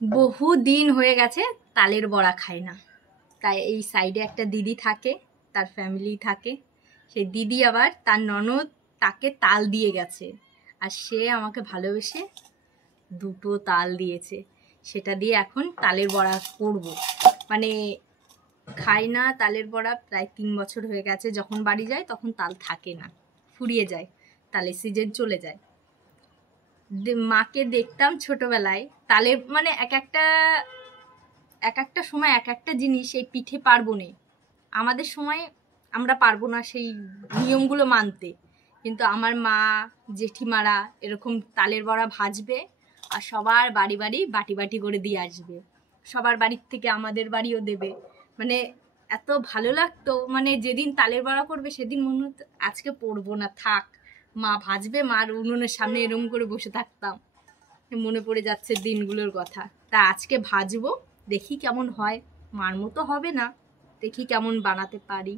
বহু দিন হয়ে গেছে তালের বড়া খাই না। তাই এই সাইডে একটা দিদি থাকে, তার ফ্যামিলি থাকে। সেই দিদি আবার তার ননদ তাকে তাল দিয়ে গেছে, আর সে আমাকে ভালোবেসে দুটো তাল দিয়েছে। সেটা দিয়ে এখন তালের বড়া করব। মানে খাই না তালের বড়া প্রায় 3 বছর হয়ে গেছে। যখন বাড়ি যায় তখন তাল থাকে না, ফুরিয়ে যায়, তালের সিজন চলে যায়। মাকে দেখতাম ছোটবেলায় তালের মানে এক একটা সময় এক একটা জিনিস, এই পিঠে পার্বণে আমাদের সময় আমরা পারবো না সেই নিয়মগুলো মানতে, কিন্তু আমার মা জেঠিমারা এরকম তালের বড়া ভাজবে আর সবার বাড়ি বাড়ি বাটি বাটি করে দিয়ে আসবে, সবার বাড়ির থেকে আমাদের বাড়িও দেবে। মানে এত ভালো লাগতো, মানে যেদিন তালের বড়া করবে সেদিন মনে হতো আজকে পড়বো না, থাক, মা ভাজবে, মার উনুনের সামনে এরম করে বসে থাকতাম। মনে পড়ে যাচ্ছে দিনগুলোর কথা। তা আজকে ভাজবো, দেখি কেমন হয়। মার মতো হবে না, দেখি কেমন বানাতে পারি।